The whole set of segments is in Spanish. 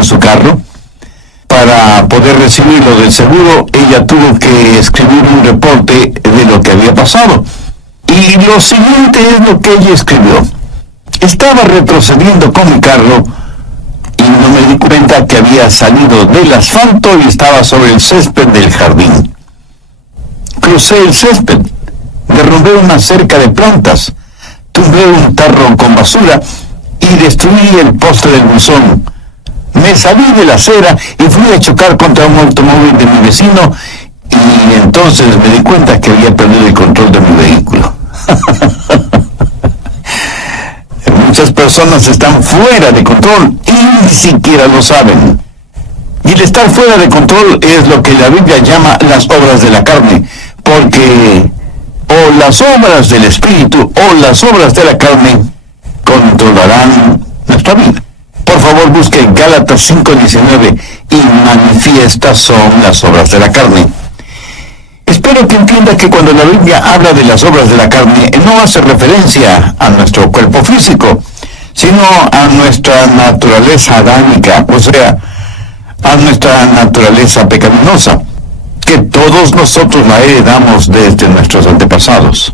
en su carro. Para poder recibirlo del seguro, ella tuvo que escribir un reporte de lo que había pasado. Y lo siguiente es lo que ella escribió. Estaba retrocediendo con mi carro y no me di cuenta que había salido del asfalto y estaba sobre el césped del jardín. Crucé el césped, derrumbé una cerca de plantas, tumbé un tarro con basura y destruí el poste del buzón. Me salí de la acera y fui a chocar contra un automóvil de mi vecino y entonces me di cuenta que había perdido el control de mi vehículo. Muchas personas están fuera de control y ni siquiera lo saben. Y el estar fuera de control es lo que la Biblia llama las obras de la carne, porque o las obras del Espíritu o las obras de la carne controlarán nuestra vida. Por favor, busque Gálatas 5:19 y manifiestas son las obras de la carne. Espero que entienda que cuando la Biblia habla de las obras de la carne, no hace referencia a nuestro cuerpo físico, sino a nuestra naturaleza adámica, o sea, a nuestra naturaleza pecaminosa, que todos nosotros la heredamos desde nuestros antepasados.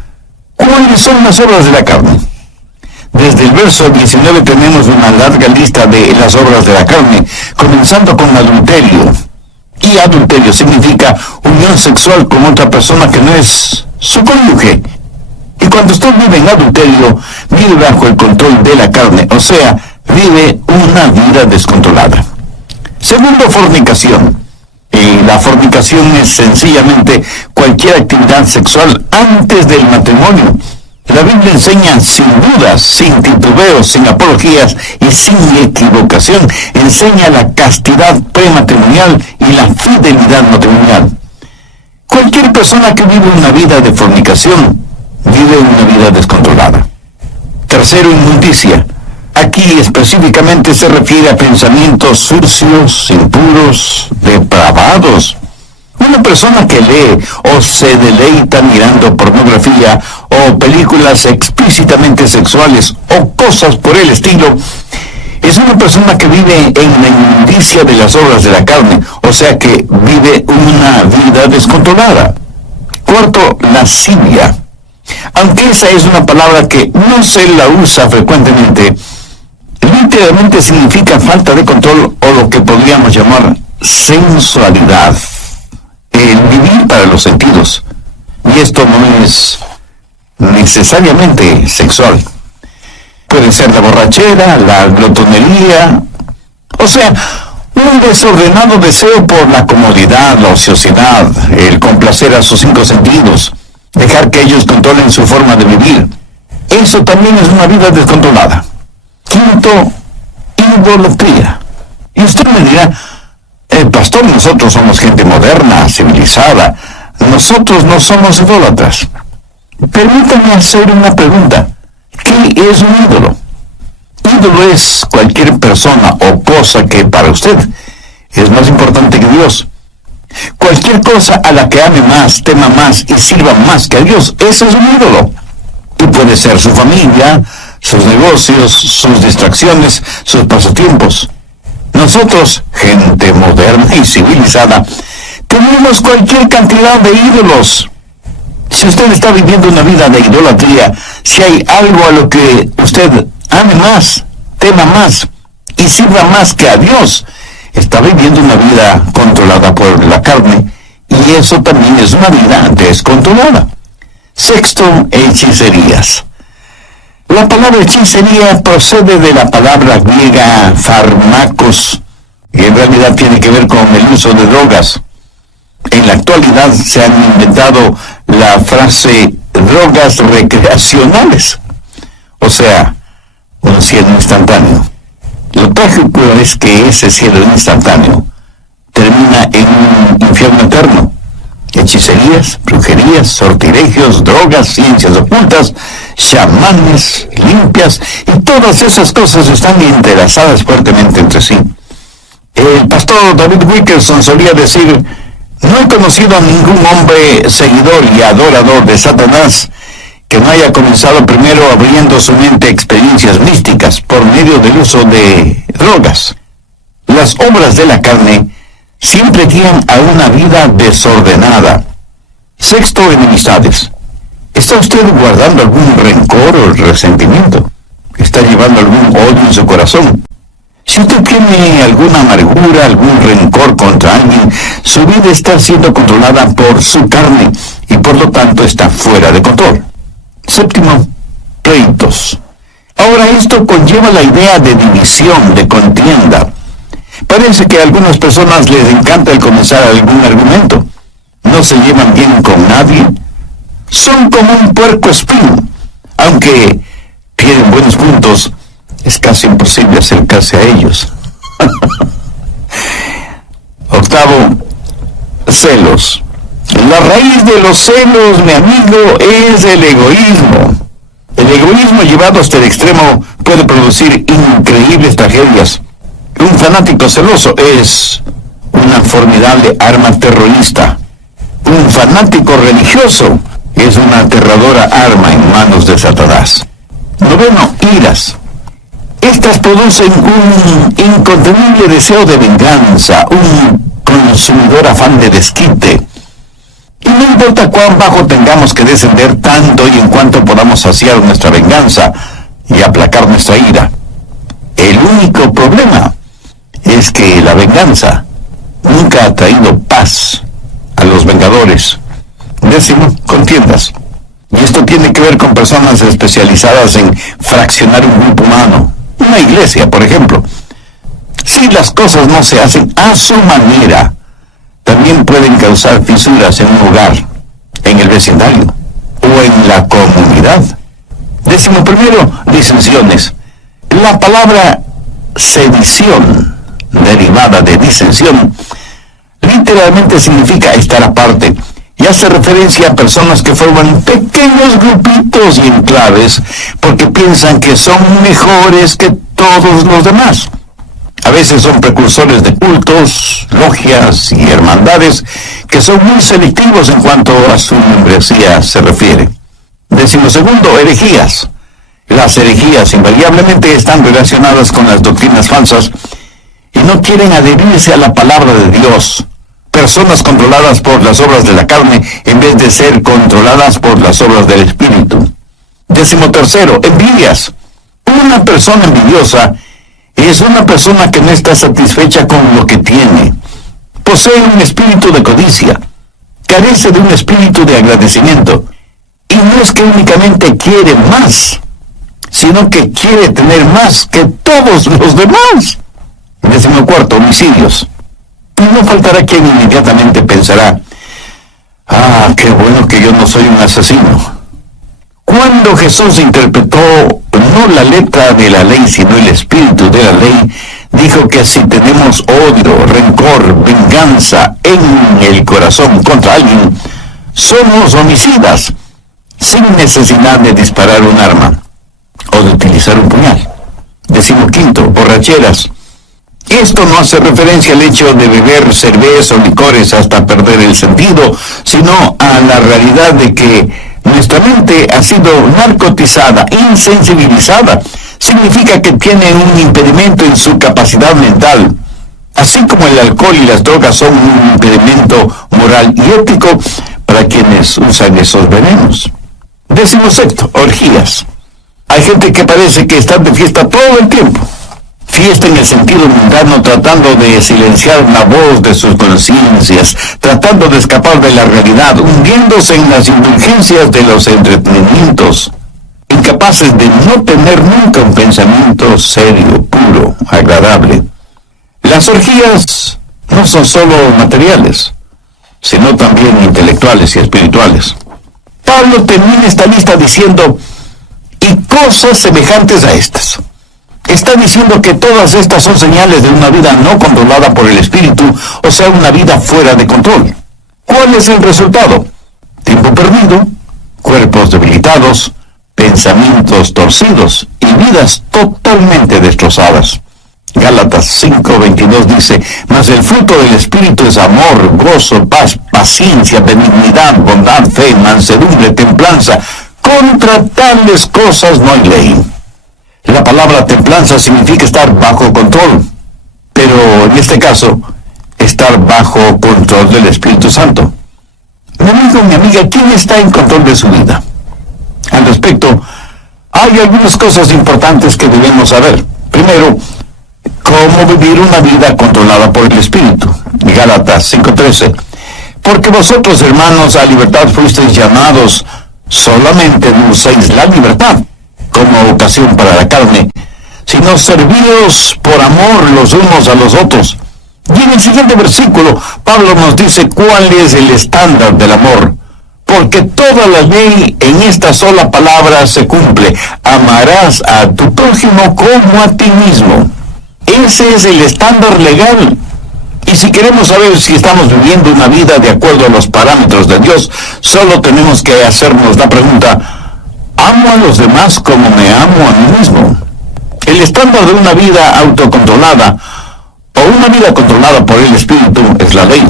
¿Cuáles son las obras de la carne? Desde el verso 19 tenemos una larga lista de las obras de la carne, comenzando con adulterio. Y adulterio significa unión sexual con otra persona que no es su cónyuge. Y cuando usted vive en adulterio, vive bajo el control de la carne, o sea, vive una vida descontrolada. Segundo, fornicación. Y la fornicación es sencillamente cualquier actividad sexual antes del matrimonio. La Biblia enseña sin dudas, sin titubeos, sin apologías y sin equivocación, enseña la castidad prematrimonial y la fidelidad matrimonial. Cualquier persona que vive una vida de fornicación, vive una vida descontrolada. Tercero, inmundicia. Aquí específicamente se refiere a pensamientos sucios, impuros, depravados. Una persona que lee o se deleita mirando pornografía o películas explícitamente sexuales o cosas por el estilo, es una persona que vive en la inmundicia de las obras de la carne, o sea que vive una vida descontrolada. Cuarto, lascivia. Aunque esa es una palabra que no se la usa frecuentemente, literalmente significa falta de control o lo que podríamos llamar sensualidad. El vivir para los sentidos. Y esto no es necesariamente sexual. Puede ser la borrachera, la glotonería, o sea, un desordenado deseo por la comodidad, la ociosidad, el complacer a sus 5 sentidos, dejar que ellos controlen su forma de vivir. Eso también es una vida descontrolada. Quinto, idolatría. Y usted me dirá, pastor, nosotros somos gente moderna, civilizada. Nosotros no somos idólatras. Permítame hacer una pregunta. ¿Qué es un ídolo? Ídolo es cualquier persona o cosa que para usted es más importante que Dios. Cualquier cosa a la que ame más, tema más y sirva más que a Dios, ese es un ídolo. Y puede ser su familia, sus negocios, sus distracciones, sus pasatiempos. Nosotros, gente moderna y civilizada, tenemos cualquier cantidad de ídolos. Si usted está viviendo una vida de idolatría, si hay algo a lo que usted ame más, tema más y sirva más que a Dios, está viviendo una vida controlada por la carne, y eso también es una vida descontrolada. Sexto, hechicerías. La palabra hechicería procede de la palabra griega fármacos, que en realidad tiene que ver con el uso de drogas. En la actualidad se han inventado la frase drogas recreacionales, o sea, un cielo instantáneo. Lo trágico es que ese cielo instantáneo termina en un infierno eterno. Hechicerías, brujerías, sortilegios, drogas, ciencias ocultas, chamanes, limpias, y todas esas cosas están entrelazadas fuertemente entre sí. El pastor David Wilkerson solía decir: no he conocido a ningún hombre seguidor y adorador de Satanás que no haya comenzado primero abriendo su mente a experiencias místicas por medio del uso de drogas. Las obras de la carne siempre guían a una vida desordenada. Sexto, enemistades. ¿Está usted guardando algún rencor o resentimiento? ¿Está llevando algún odio en su corazón? Si usted tiene alguna amargura, algún rencor contra alguien, su vida está siendo controlada por su carne y por lo tanto está fuera de control. Séptimo, pleitos. Ahora esto conlleva la idea de división, de contienda. Parece que a algunas personas les encanta el comenzar algún argumento. No se llevan bien con nadie. Son como un puerco espín. Aunque tienen buenos puntos, es casi imposible acercarse a ellos. Octavo, celos. La raíz de los celos, mi amigo, es el egoísmo. El egoísmo llevado hasta el extremo puede producir increíbles tragedias. Un fanático celoso es una formidable arma terrorista. Un fanático religioso es una aterradora arma en manos de Satanás. Noveno, iras. Estas producen un incontenible deseo de venganza, un consumidor afán de desquite. Y no importa cuán bajo tengamos que descender tanto y en cuanto podamos saciar nuestra venganza y aplacar nuestra ira. El único problema es que la venganza nunca ha traído paz a los vengadores. Décimo, contiendas. Y esto tiene que ver con personas especializadas en fraccionar un grupo humano. Una iglesia, por ejemplo. Si las cosas no se hacen a su manera, también pueden causar fisuras en un hogar, en el vecindario o en la comunidad. Décimo primero, disensiones. La palabra sedición, derivada de disensión, literalmente significa estar aparte y hace referencia a personas que forman pequeños grupitos y enclaves porque piensan que son mejores que todos los demás. A veces son precursores de cultos, logias y hermandades que son muy selectivos en cuanto a su membresía se refiere. Décimo segundo, herejías. Las herejías invariablemente están relacionadas con las doctrinas falsas y no quieren adherirse a la palabra de Dios. Personas controladas por las obras de la carne en vez de ser controladas por las obras del Espíritu. Décimo tercero, envidias. Una persona envidiosa es una persona que no está satisfecha con lo que tiene. Posee un espíritu de codicia. Carece de un espíritu de agradecimiento. Y no es que únicamente quiere más, sino que quiere tener más que todos los demás. Décimo cuarto, homicidios. Y no faltará quien inmediatamente pensará, qué bueno que yo no soy un asesino. Cuando Jesús interpretó no la letra de la ley, sino el espíritu de la ley, dijo que si tenemos odio, rencor, venganza en el corazón contra alguien, somos homicidas, sin necesidad de disparar un arma o de utilizar un puñal. Decimoquinto, borracheras. Esto no hace referencia al hecho de beber cerveza o licores hasta perder el sentido, sino a la realidad de que nuestra mente ha sido narcotizada, insensibilizada. Significa que tiene un impedimento en su capacidad mental. Así como el alcohol y las drogas son un impedimento moral y ético para quienes usan esos venenos. Décimo sexto, orgías. Hay gente que parece que está de fiesta todo el tiempo. Fiesta en el sentido mundano, tratando de silenciar la voz de sus conciencias, tratando de escapar de la realidad, hundiéndose en las indulgencias de los entretenimientos, incapaces de no tener nunca un pensamiento serio, puro, agradable. Las orgías no son solo materiales, sino también intelectuales y espirituales. Pablo termina esta lista diciendo, y cosas semejantes a estas. Está diciendo que todas estas son señales de una vida no controlada por el Espíritu, o sea, una vida fuera de control. ¿Cuál es el resultado? Tiempo perdido, cuerpos debilitados, pensamientos torcidos y vidas totalmente destrozadas. Gálatas 5:22 dice, mas el fruto del Espíritu es amor, gozo, paz, paciencia, benignidad, bondad, fe, mansedumbre, templanza. Contra tales cosas no hay ley. La palabra templanza significa estar bajo control. pero en este caso, estar bajo control del Espíritu Santo. Mi amigo, mi amiga, ¿quién está en control de su vida? Al respecto, hay algunas cosas importantes que debemos saber. Primero, cómo vivir una vida controlada por el Espíritu. Gálatas 5:13. Porque vosotros, hermanos, a libertad fuisteis llamados, solamente no uséis la libertad como ocasión para la carne, sino servíos por amor los unos a los otros. Y en el siguiente versículo, Pablo nos dice cuál es el estándar del amor. Porque toda la ley en esta sola palabra se cumple: amarás a tu prójimo como a ti mismo. Ese es el estándar legal. Y si queremos saber si estamos viviendo una vida de acuerdo a los parámetros de Dios, solo tenemos que hacernos la pregunta: ¿amo a los demás como me amo a mí mismo? El estándar de una vida autocontrolada o una vida controlada por el Espíritu es la ley.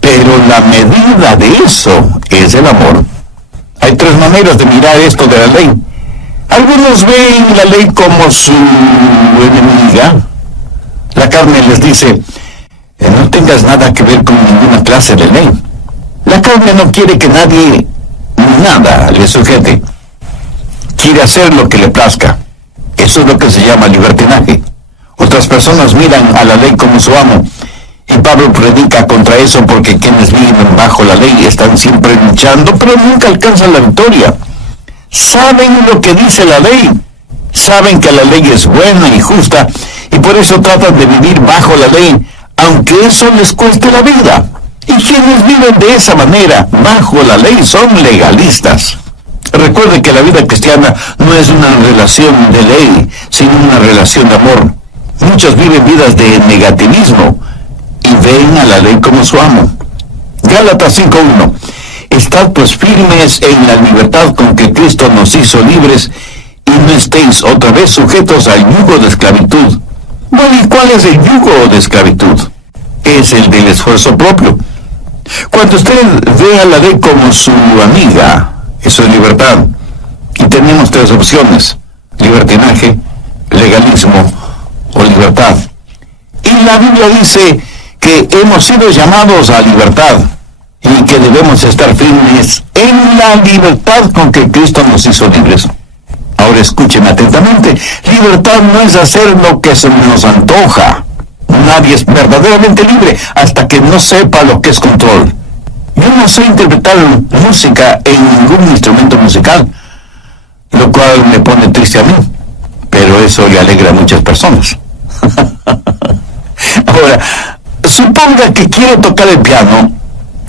Pero la medida de eso es el amor. Hay tres maneras de mirar esto de la ley. Algunos ven la ley como su enemiga. La carne les dice: no tengas nada que ver con ninguna clase de ley. La carne no quiere que nadie, nada, le sujete. Quiere hacer lo que le plazca. Eso es lo que se llama libertinaje. Otras personas miran a la ley como su amo. Y Pablo predica contra eso, porque quienes viven bajo la ley están siempre luchando, pero nunca alcanzan la victoria. Saben lo que dice la ley. Saben que la ley es buena y justa, y por eso tratan de vivir bajo la ley, aunque eso les cueste la vida. Y quienes viven de esa manera, bajo la ley, son legalistas. Recuerde que la vida cristiana no es una relación de ley, sino una relación de amor. Muchos viven vidas de negativismo y ven a la ley como su amo. Gálatas 5:1. Estad pues firmes en la libertad con que Cristo nos hizo libres, y no estéis otra vez sujetos al yugo de esclavitud. Bueno, ¿y cuál es el yugo de esclavitud? Es el del esfuerzo propio. Cuando usted ve a la ley como su amiga, eso es libertad. Y tenemos tres opciones: libertinaje, legalismo o libertad. Y la Biblia dice que hemos sido llamados a libertad y que debemos estar firmes en la libertad con que Cristo nos hizo libres. Ahora escúcheme atentamente: libertad no es hacer lo que se nos antoja. Nadie es verdaderamente libre hasta que no sepa lo que es control. Yo no sé interpretar música en ningún instrumento musical, lo cual me pone triste a mí, pero eso le alegra a muchas personas. Ahora, suponga que quiero tocar el piano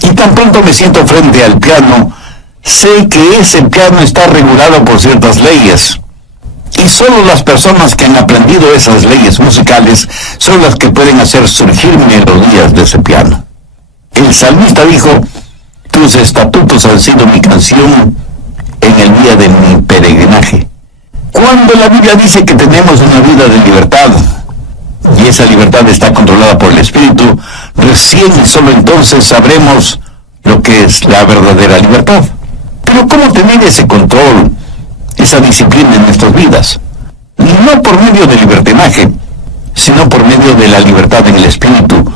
y tan pronto me siento frente al piano, sé que ese piano está regulado por ciertas leyes. Y solo las personas que han aprendido esas leyes musicales son las que pueden hacer surgir melodías de ese piano. El salmista dijo: tus estatutos han sido mi canción en el día de mi peregrinaje. Cuando la Biblia dice que tenemos una vida de libertad, y esa libertad está controlada por el Espíritu, recién y solo entonces sabremos lo que es la verdadera libertad. Pero ¿cómo tener ese control, esa disciplina en nuestras vidas? No por medio de libertinaje, sino por medio de la libertad en el Espíritu.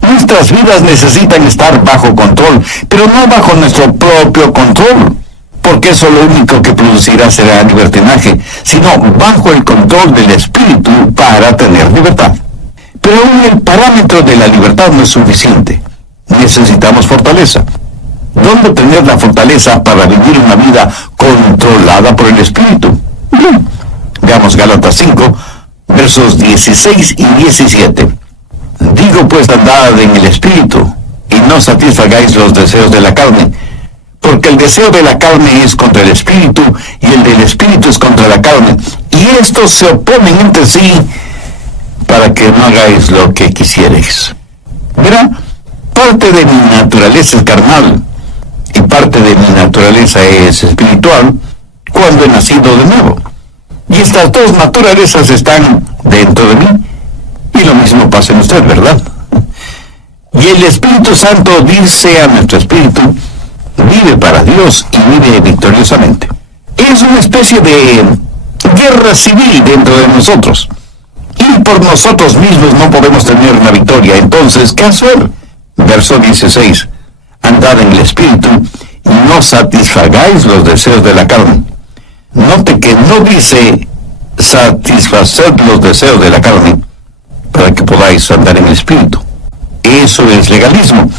Nuestras vidas necesitan estar bajo control, pero no bajo nuestro propio control, porque eso lo único que producirá será libertinaje, sino bajo el control del Espíritu para tener libertad. Pero aún el parámetro de la libertad no es suficiente. Necesitamos fortaleza. ¿Dónde tener la fortaleza para vivir una vida controlada por el Espíritu? Bien, veamos Gálatas 5, versos 16 y 17. Digo pues, andad en el Espíritu, y no satisfagáis los deseos de la carne, porque el deseo de la carne es contra el Espíritu, y el del Espíritu es contra la carne, y estos se oponen entre sí, para que no hagáis lo que quisierais. Mira, parte de mi naturaleza es carnal, y parte de mi naturaleza es espiritual, cuando he nacido de nuevo. Y estas dos naturalezas están dentro de mí, y lo mismo pasa en usted, ¿verdad? Y el Espíritu Santo dice a nuestro espíritu: vive para Dios y vive victoriosamente. Es una especie de guerra civil dentro de nosotros. y por nosotros mismos no podemos tener una victoria. Entonces, ¿qué hacer? Verso 16. Andad en el Espíritu y no satisfagáis los deseos de la carne. Note que no dice satisfacer los deseos de la carne para que podáis andar en el Espíritu. Eso es legalismo.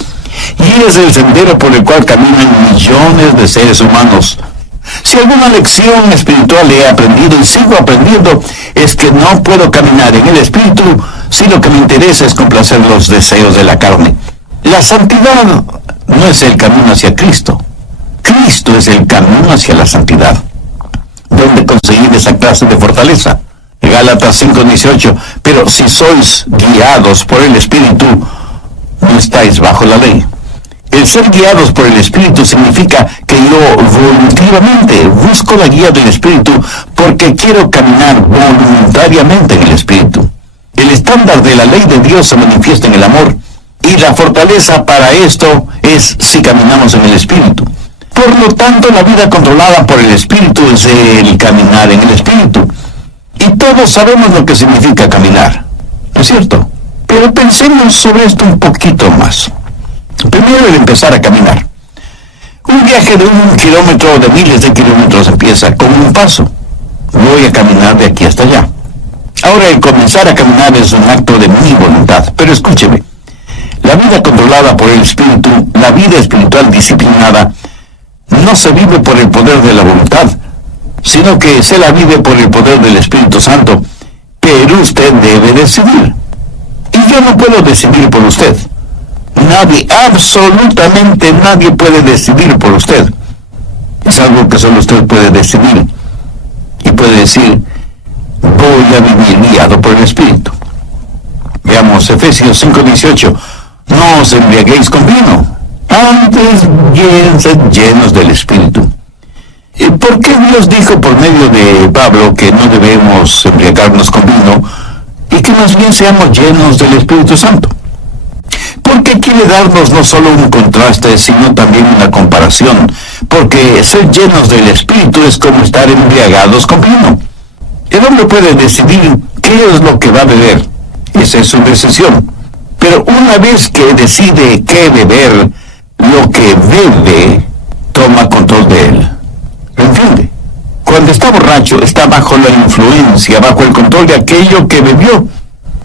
Y es el sendero por el cual caminan millones de seres humanos. Si alguna lección espiritual he aprendido y sigo aprendiendo, es que no puedo caminar en el Espíritu si lo que me interesa es complacer los deseos de la carne. La santidad no es el camino hacia Cristo. Cristo es el camino hacia la santidad. ¿Dónde conseguir esa clase de fortaleza? Gálatas 5:18. Pero si sois guiados por el Espíritu, no estáis bajo la ley. El ser guiados por el Espíritu significa que yo voluntariamente busco la guía del Espíritu porque quiero caminar voluntariamente en el Espíritu. El estándar de la ley de Dios se manifiesta en el amor, y la fortaleza para esto es si caminamos en el Espíritu. Por lo tanto, la vida controlada por el Espíritu es el caminar en el Espíritu. Y todos sabemos lo que significa caminar, ¿no es cierto? Pero pensemos sobre esto un poquito más. Primero, el empezar a caminar. Un viaje de 1 kilómetro o de miles de kilómetros empieza con un paso. Voy a caminar de aquí hasta allá. Ahora, el comenzar a caminar es un acto de mi voluntad. Pero escúcheme, la vida controlada por el Espíritu, la vida espiritual disciplinada, no se vive por el poder de la voluntad, sino que se la vive por el poder del Espíritu Santo. Pero usted debe decidir. Y yo no puedo decidir por usted. Nadie, absolutamente nadie puede decidir por usted. Es algo que solo usted puede decidir. Y puede decir, voy a vivir guiado por el Espíritu. Veamos Efesios 5:18. No os embriaguéis con vino, antes sed llenos del Espíritu. ¿Por qué Dios dijo por medio de Pablo que no debemos embriagarnos con vino y que más bien seamos llenos del Espíritu Santo? Porque quiere darnos no solo un contraste, sino también una comparación. Porque ser llenos del Espíritu es como estar embriagados con vino. El hombre puede decidir qué es lo que va a beber. Esa es su decisión. Pero una vez que decide qué beber, lo que bebe toma control de él. ¿Lo entiende? Cuando está borracho, está bajo la influencia, bajo el control de aquello que bebió.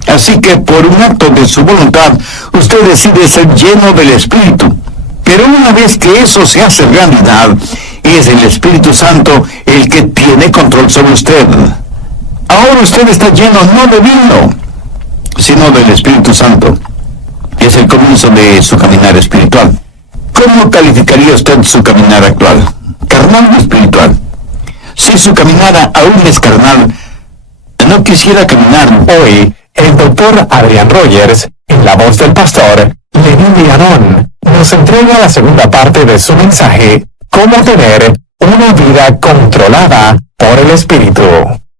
Así que por un acto de su voluntad, usted decide ser lleno del Espíritu. Pero una vez que eso se hace realidad, es el Espíritu Santo el que tiene control sobre usted. Ahora usted está lleno no de vino, sino del Espíritu Santo. Es el comienzo de su caminar espiritual. ¿Cómo calificaría usted su caminar actual? ¿Carnal o espiritual? Si su caminar aún es carnal, no quisiera caminar. Hoy, el doctor Adrian Rogers, en la voz del pastor Lenín Villanón, nos entrega la segunda parte de su mensaje, Cómo tener una vida controlada por el Espíritu.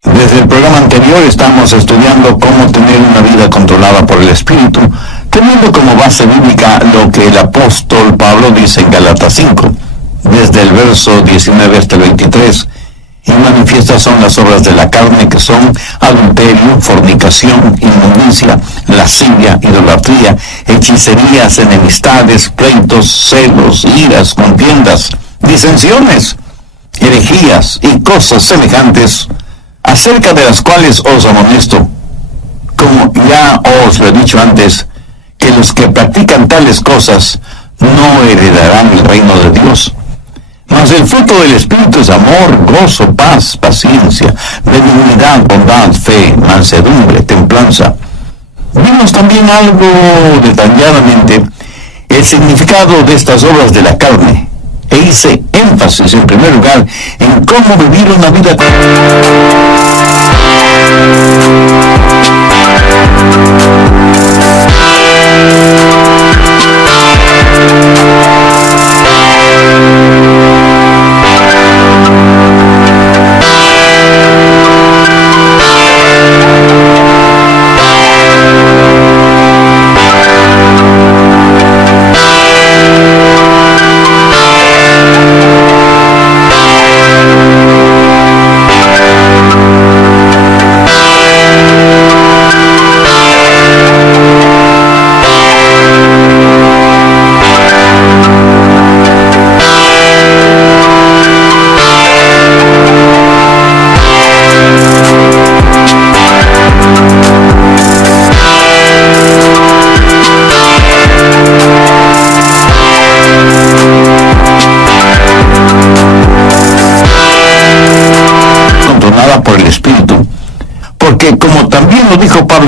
Desde el programa anterior estamos estudiando cómo tener una vida controlada por el Espíritu, teniendo como base bíblica lo que el apóstol Pablo dice en Gálatas 5, desde el verso 19 hasta el 23. Y manifiestas son las obras de la carne, que son adulterio, fornicación, inmundicia, lascivia, idolatría, hechicerías, enemistades, pleitos, celos, iras, contiendas, disensiones, herejías y cosas semejantes, acerca de las cuales os amonesto, como ya os lo he dicho antes, que los que practican tales cosas no heredarán el reino de Dios. Mas el fruto del Espíritu es amor, gozo, paz, paciencia, benignidad, bondad, fe, mansedumbre, templanza. Vimos también algo detalladamente el significado de estas obras de la carne, e hice énfasis en primer lugar en cómo vivir una vida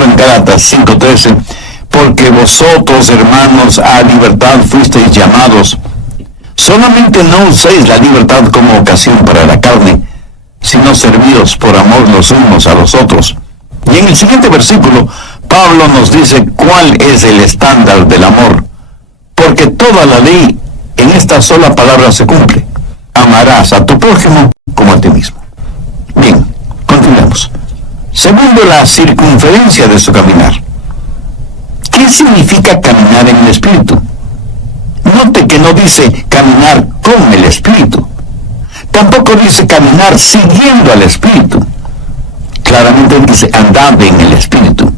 en Gálatas 5:13, porque vosotros, hermanos, a libertad fuisteis llamados. Solamente no uséis la libertad como ocasión para la carne, sino servíos por amor los unos a los otros. Y en el siguiente versículo, Pablo nos dice cuál es el estándar del amor, porque toda la ley en esta sola palabra se cumple: amarás a tu prójimo como a ti mismo. Bien, continuemos. Segundo, la circunferencia de su caminar. ¿Qué significa caminar en el Espíritu? Note que no dice caminar con el Espíritu. Tampoco dice caminar siguiendo al Espíritu. Claramente dice andad en el Espíritu.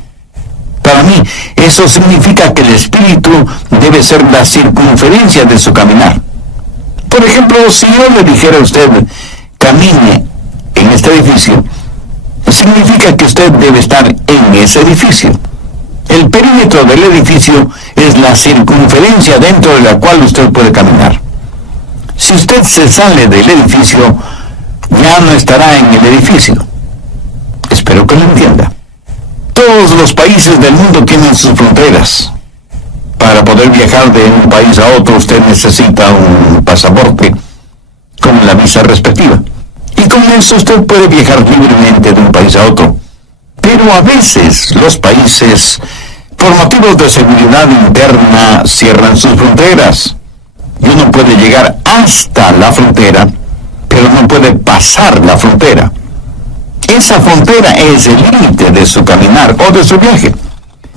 Para mí, eso significa que el Espíritu debe ser la circunferencia de su caminar. Por ejemplo, si yo le dijera a usted, camine en este edificio, significa que usted debe estar en ese edificio. El perímetro del edificio es la circunferencia dentro de la cual usted puede caminar. Si usted se sale del edificio, ya no estará en el edificio. Espero que lo entienda. Todos los países del mundo tienen sus fronteras. Para poder viajar de un país a otro, usted necesita un pasaporte con la visa respectiva. Y con eso usted puede viajar libremente de un país a otro. Pero a veces los países, por motivos de seguridad interna, cierran sus fronteras. Y uno puede llegar hasta la frontera, pero no puede pasar la frontera. Esa frontera es el límite de su caminar o de su viaje.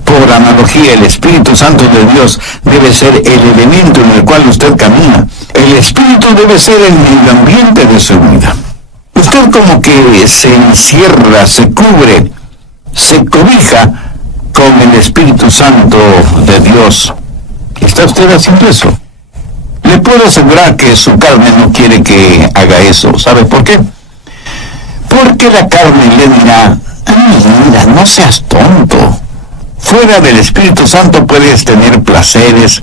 Por analogía, el Espíritu Santo de Dios debe ser el elemento en el cual usted camina. El Espíritu debe ser el medio ambiente de su vida. Usted como que se encierra, se cubre, se cobija con el Espíritu Santo de Dios. ¿Está usted haciendo eso? Le puedo asegurar que su carne no quiere que haga eso. ¿Sabe por qué? Porque la carne le dirá: mira, no seas tonto. Fuera del Espíritu Santo puedes tener placeres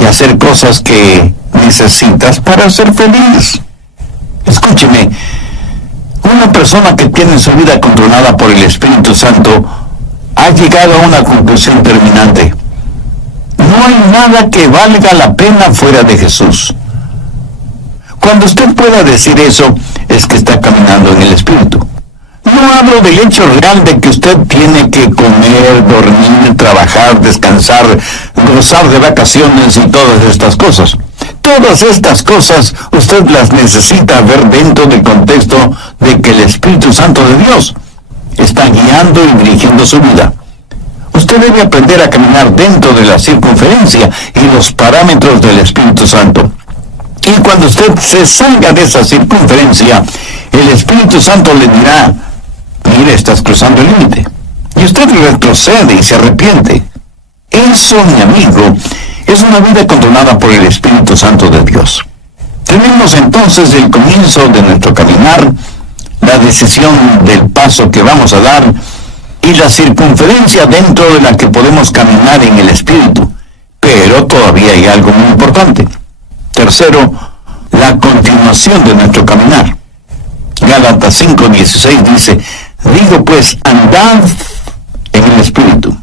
y hacer cosas que necesitas para ser feliz. Escúcheme, una persona que tiene su vida controlada por el Espíritu Santo ha llegado a una conclusión terminante. No hay nada que valga la pena fuera de Jesús. Cuando usted pueda decir eso, es que está caminando en el Espíritu. No hablo del hecho real de que usted tiene que comer, dormir, trabajar, descansar, gozar de vacaciones y todas estas cosas. Todas estas cosas usted las necesita ver dentro del contexto de que el Espíritu Santo de Dios está guiando y dirigiendo su vida. Usted debe aprender a caminar dentro de la circunferencia y los parámetros del Espíritu Santo. Y cuando usted se salga de esa circunferencia, el Espíritu Santo le dirá: mire, estás cruzando el límite. Y usted retrocede y se arrepiente. Eso, mi amigo, es una vida controlada por el Espíritu Santo de Dios. Tenemos entonces el comienzo de nuestro caminar, la decisión del paso que vamos a dar y la circunferencia dentro de la que podemos caminar en el Espíritu. Pero todavía hay algo muy importante. Tercero, la continuación de nuestro caminar. Gálatas 5:16 dice: digo pues, andad en el Espíritu.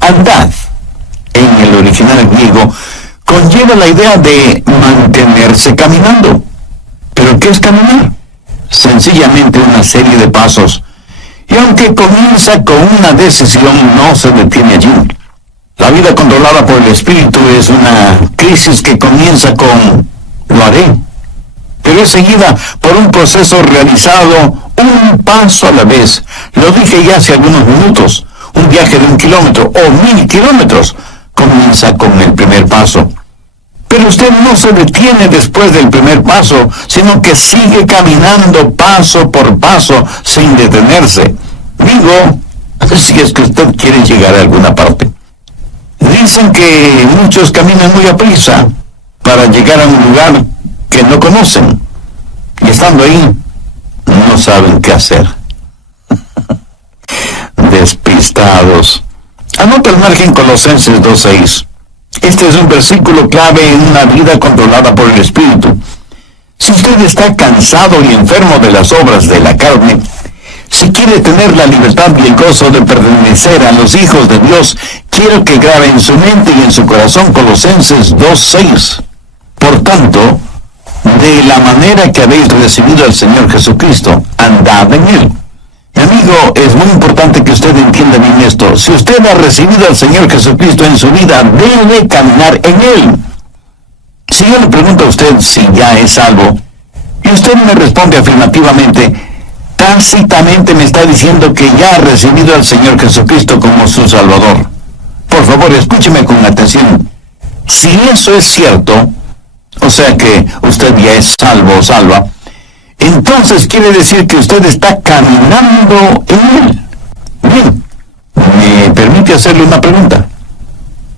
Andad, en el original griego, conlleva la idea de mantenerse caminando. ¿Pero qué es caminar? Sencillamente una serie de pasos. Y aunque comienza con una decisión, no se detiene allí. La vida controlada por el Espíritu es una crisis que comienza con lo haré, pero es seguida por un proceso realizado un paso a la vez. Lo dije ya hace algunos minutos. Un viaje de 1 kilómetro o 1000 kilómetros comienza con el primer paso. Pero usted no se detiene después del primer paso, sino que sigue caminando paso por paso sin detenerse. Digo, si es que usted quiere llegar a alguna parte. Dicen que muchos caminan muy a prisa para llegar a un lugar que no conocen. Y estando ahí, no saben qué hacer. Despistados. Anota al margen Colosenses 2:6. Este es un versículo clave en una vida controlada por el Espíritu. Si usted está cansado y enfermo de las obras de la carne, Si quiere tener la libertad y el gozo de pertenecer a los hijos de Dios, quiero que grabe en su mente y en su corazón Colosenses 2:6. Por tanto, de la manera que habéis recibido al Señor Jesucristo, andad en Él. Mi amigo, es muy importante que usted entienda bien esto. Si usted ha recibido al Señor Jesucristo en su vida, debe caminar en Él. Si yo le pregunto a usted si ya es salvo, y usted me responde afirmativamente, tácitamente me está diciendo que ya ha recibido al Señor Jesucristo como su Salvador. Por favor, escúcheme con atención. Si eso es cierto, o sea que usted ya es salvo o salva, entonces quiere decir que usted está caminando en Él. Bien, me permite hacerle una pregunta.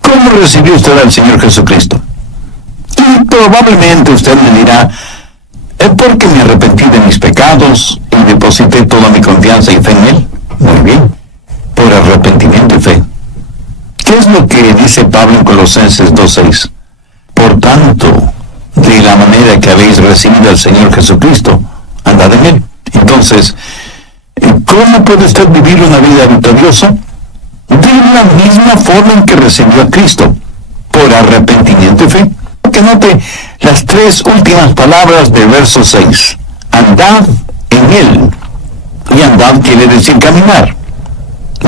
¿Cómo recibió usted al Señor Jesucristo? Y probablemente usted me dirá, porque me arrepentí de mis pecados y deposité toda mi confianza y fe en Él. Muy bien, por arrepentimiento y fe. ¿Qué es lo que dice Pablo en Colosenses 2:6? Por tanto, de la manera que habéis recibido al Señor Jesucristo, andad en Él. Entonces, ¿cómo puede usted vivir una vida victoriosa? De la misma forma en que recibió a Cristo, por arrepentimiento y fe. Que note las tres últimas palabras del verso 6. Andad en Él. Y andad quiere decir caminar.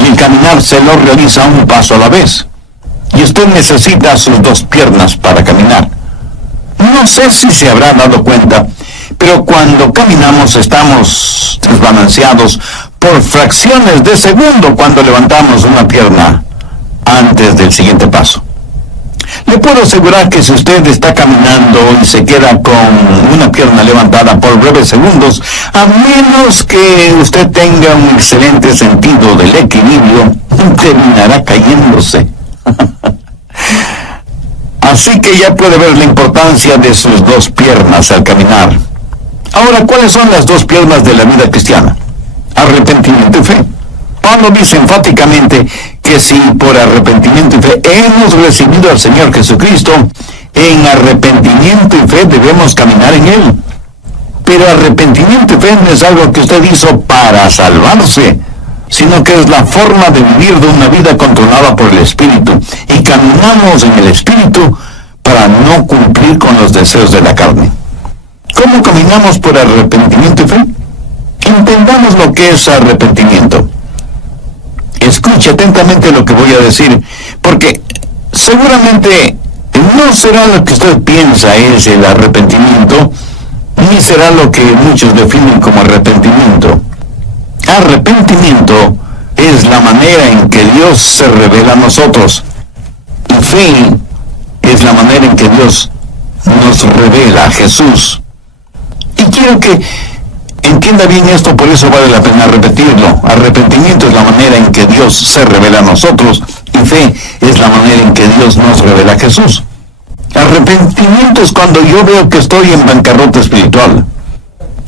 Y el caminar se lo realiza un paso a la vez. Y usted necesita sus dos piernas para caminar. No sé si se habrá dado cuenta, pero cuando caminamos estamos desbalanceados por fracciones de segundo cuando levantamos una pierna antes del siguiente paso. Le puedo asegurar que si usted está caminando y se queda con una pierna levantada por breves segundos, a menos que usted tenga un excelente sentido del equilibrio, terminará cayéndose. Así que ya puede ver la importancia de sus dos piernas al caminar. Ahora, ¿cuáles son las dos piernas de la vida cristiana? Arrepentimiento y fe. Pablo dice enfáticamente que si por arrepentimiento y fe hemos recibido al Señor Jesucristo, en arrepentimiento y fe debemos caminar en Él. Pero arrepentimiento y fe no es algo que usted hizo para salvarse, sino que es la forma de vivir de una vida controlada por el Espíritu. Y caminamos en el Espíritu para no cumplir con los deseos de la carne. ¿Cómo caminamos por arrepentimiento y fe? Entendamos lo que es arrepentimiento. Escuche atentamente lo que voy a decir, porque seguramente no será lo que usted piensa es el arrepentimiento, ni será lo que muchos definen como arrepentimiento. Arrepentimiento es la manera en que Dios se revela a nosotros, y fe es la manera en que Dios nos revela a Jesús. Y quiero que entienda bien esto, por eso vale la pena repetirlo. Arrepentimiento es la manera en que Dios se revela a nosotros, y fe es la manera en que Dios nos revela a Jesús. Arrepentimiento es cuando yo veo que estoy en bancarrota espiritual,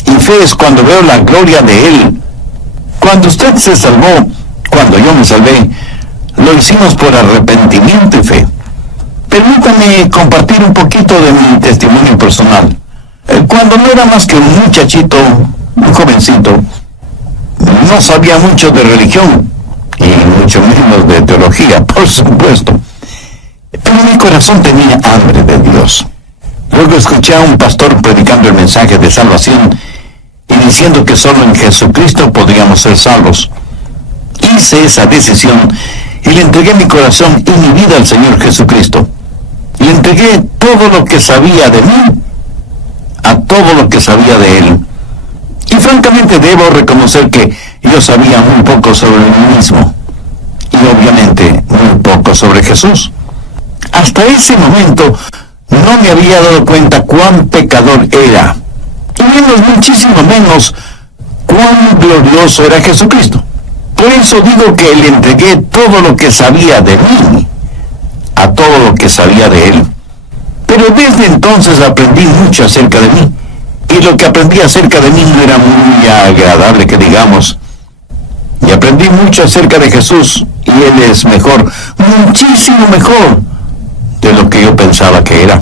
y fe es cuando veo la gloria de Él. Cuando usted se salvó, cuando yo me salvé, lo hicimos por arrepentimiento y fe. Permítame compartir un poquito de mi testimonio personal. Cuando no era más que un muchachito, un jovencito, no sabía mucho de religión, y mucho menos de teología, por supuesto. Pero mi corazón tenía hambre de Dios. Luego escuché a un pastor predicando el mensaje de salvación y diciendo que solo en Jesucristo podríamos ser salvos. Hice esa decisión y le entregué mi corazón y mi vida al Señor Jesucristo. Le entregué todo lo que sabía de mí a todo lo que sabía de Él. Y francamente debo reconocer que yo sabía muy poco sobre mí mismo, y obviamente muy poco sobre Jesús. Hasta ese momento no me había dado cuenta cuán pecador era, y muchísimo menos cuán glorioso era Jesucristo. Por eso digo que le entregué todo lo que sabía de mí a todo lo que sabía de Él. Pero desde entonces aprendí mucho acerca de mí, y lo que aprendí acerca de mí no era muy agradable que digamos. Y aprendí mucho acerca de Jesús, y Él es mejor, muchísimo mejor de lo que yo pensaba que era.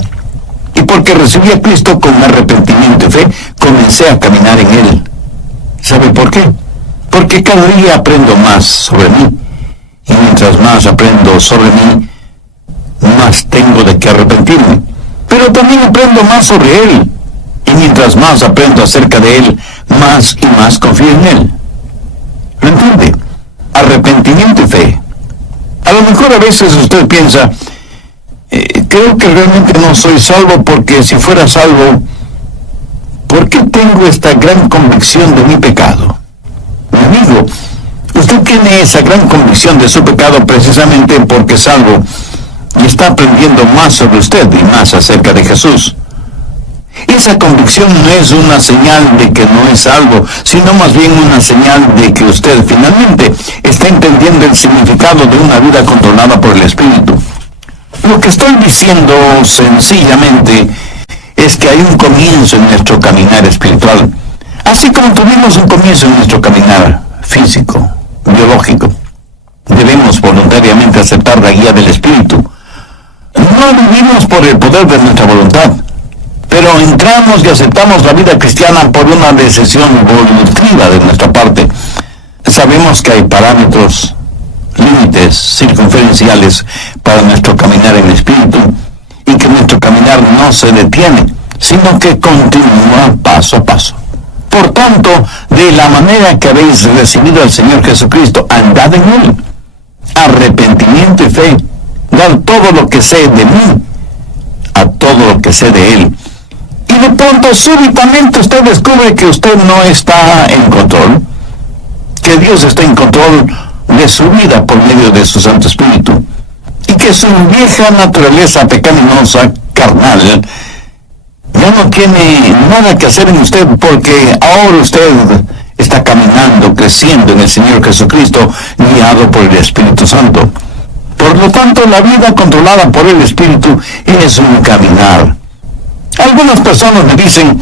Y porque recibí a Cristo con arrepentimiento y fe, comencé a caminar en Él. ¿Sabe por qué? porque cada día aprendo más sobre mí, y mientras más aprendo sobre mí, más tengo de qué arrepentirme. Pero también aprendo más sobre Él, y mientras más aprendo acerca de Él, más y más confío en Él. ¿Lo entiende? Arrepentimiento y fe. A lo mejor a veces usted piensa, creo que realmente no soy salvo, porque si fuera salvo, ¿por qué tengo esta gran convicción de mi pecado? Mi amigo, usted tiene esa gran convicción de su pecado precisamente porque es salvo y está aprendiendo más sobre usted y más acerca de Jesús. Esa convicción no es una señal de que no es salvo, sino más bien una señal de que usted finalmente está entendiendo el significado de una vida controlada por el Espíritu. Lo que estoy diciendo sencillamente es que hay un comienzo en nuestro caminar espiritual, así como tuvimos un comienzo en nuestro caminar físico, biológico. Debemos voluntariamente aceptar la guía del Espíritu. No vivimos por el poder de nuestra voluntad, pero entramos y aceptamos la vida cristiana por una decisión voluntariamente de nuestra parte. Sabemos que hay parámetros, límites circunferenciales para nuestro caminar en espíritu, y que nuestro caminar no se detiene, sino que continúa paso a paso. Por tanto, de la manera que habéis recibido al Señor Jesucristo, andad en Él. Arrepentimiento y fe. Dar todo lo que sé de mí a todo lo que sé de Él. Y de pronto, súbitamente, usted descubre que usted no está en control, que Dios está en control de su vida por medio de su Santo Espíritu, y que su vieja naturaleza pecaminosa, carnal, ya no tiene nada que hacer en usted, porque ahora usted está caminando, creciendo en el Señor Jesucristo, guiado por el Espíritu Santo. Por lo tanto, la vida controlada por el Espíritu es un caminar. Algunas personas me dicen,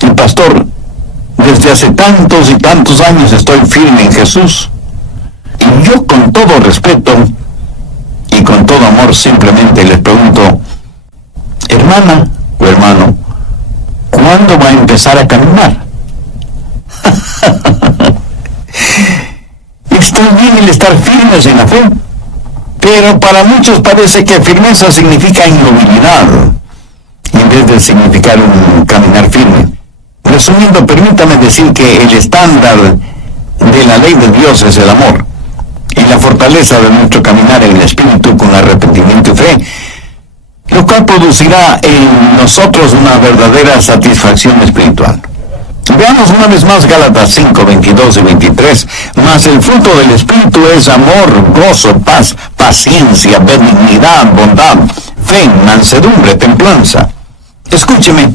el pastor, desde hace tantos y tantos años estoy firme en Jesús. Y yo, con todo respeto y con todo amor, simplemente les pregunto, hermana o hermano, ¿cuándo va a empezar a caminar? Está bien el estar firmes en la fe, pero para muchos parece que firmeza significa inmovilidad, en vez de significar un caminar firme. Resumiendo, permítame decir que el estándar de la ley de Dios es el amor, y la fortaleza de nuestro caminar en el Espíritu con arrepentimiento y fe, lo cual producirá en nosotros una verdadera satisfacción espiritual. Veamos una vez más Gálatas 5, 22 y 23. Mas el fruto del Espíritu es amor, gozo, paz, paciencia, benignidad, bondad, fe, mansedumbre, templanza. Escúcheme,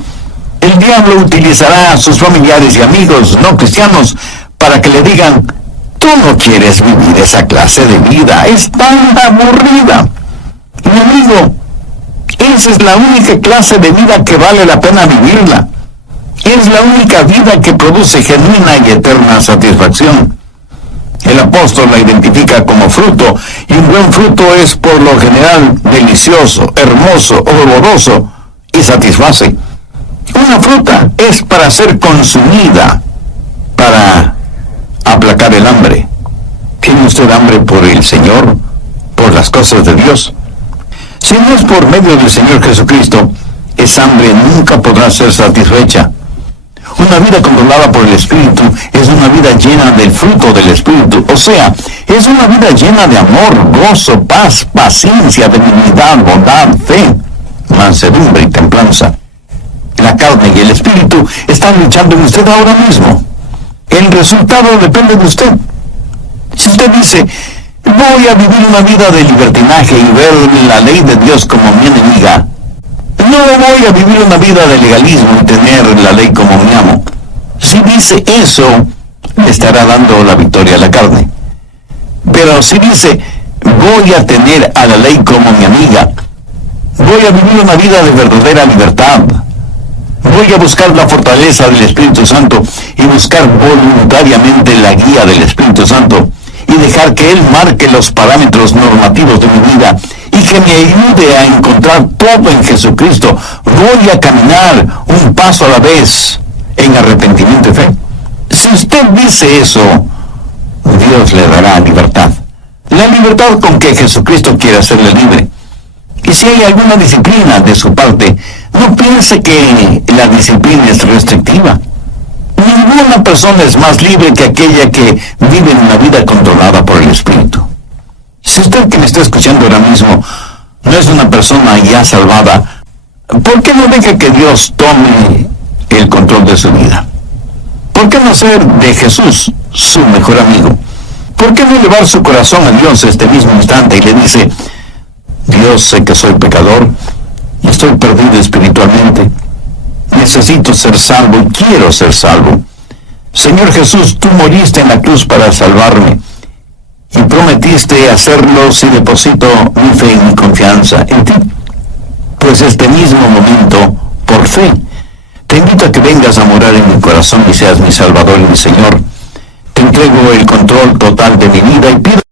el diablo utilizará a sus familiares y amigos no cristianos para que le digan, tú no quieres vivir esa clase de vida, es tan aburrida. Mi amigo, esa es la única clase de vida que vale la pena vivirla. Es la única vida que produce genuina y eterna satisfacción. El apóstol la identifica como fruto, y un buen fruto es por lo general delicioso, hermoso, oloroso y satisface. Una fruta es para ser consumida, para aplacar el hambre. ¿Tiene usted hambre por el Señor, por las cosas de Dios? Si no es por medio del Señor Jesucristo, esa hambre nunca podrá ser satisfecha. Una vida controlada por el Espíritu es una vida llena del fruto del Espíritu, o sea, es una vida llena de amor, gozo, paz, paciencia, benignidad, bondad, fe, mansedumbre y templanza. La carne y el Espíritu están luchando en usted ahora mismo. El resultado depende de usted. Si usted dice, voy a vivir una vida de libertinaje y ver la ley de Dios como mi enemiga, no voy a vivir una vida de legalismo y tener la ley como mi amo. Si dice eso, le estará dando la victoria a la carne. Pero si dice, voy a tener a la ley como mi amiga, voy a vivir una vida de verdadera libertad, voy a buscar la fortaleza del Espíritu Santo y buscar voluntariamente la guía del Espíritu Santo y dejar que Él marque los parámetros normativos de mi vida y que me ayude a encontrar todo en Jesucristo, voy a caminar un paso a la vez en arrepentimiento y fe. Si usted dice eso, Dios le dará libertad. La libertad con que Jesucristo quiere hacerle libre. Y si hay alguna disciplina de su parte, no piense que la disciplina es restrictiva. Ninguna persona es más libre que aquella que vive en una vida controlada por el Espíritu. Si usted que me está escuchando ahora mismo no es una persona ya salvada, ¿por qué no deja que Dios tome el control de su vida? ¿Por qué no ser de Jesús su mejor amigo? ¿Por qué no elevar su corazón a Dios este mismo instante y le dice: Dios, sé que soy pecador y estoy perdido espiritualmente, necesito ser salvo y quiero ser salvo. Señor Jesús, tú moriste en la cruz para salvarme y prometiste hacerlo si deposito mi fe y mi confianza en ti. Pues este mismo momento, por fe, te invito a que vengas a morar en mi corazón y seas mi Salvador y mi Señor. Te entrego el control total de mi vida y pido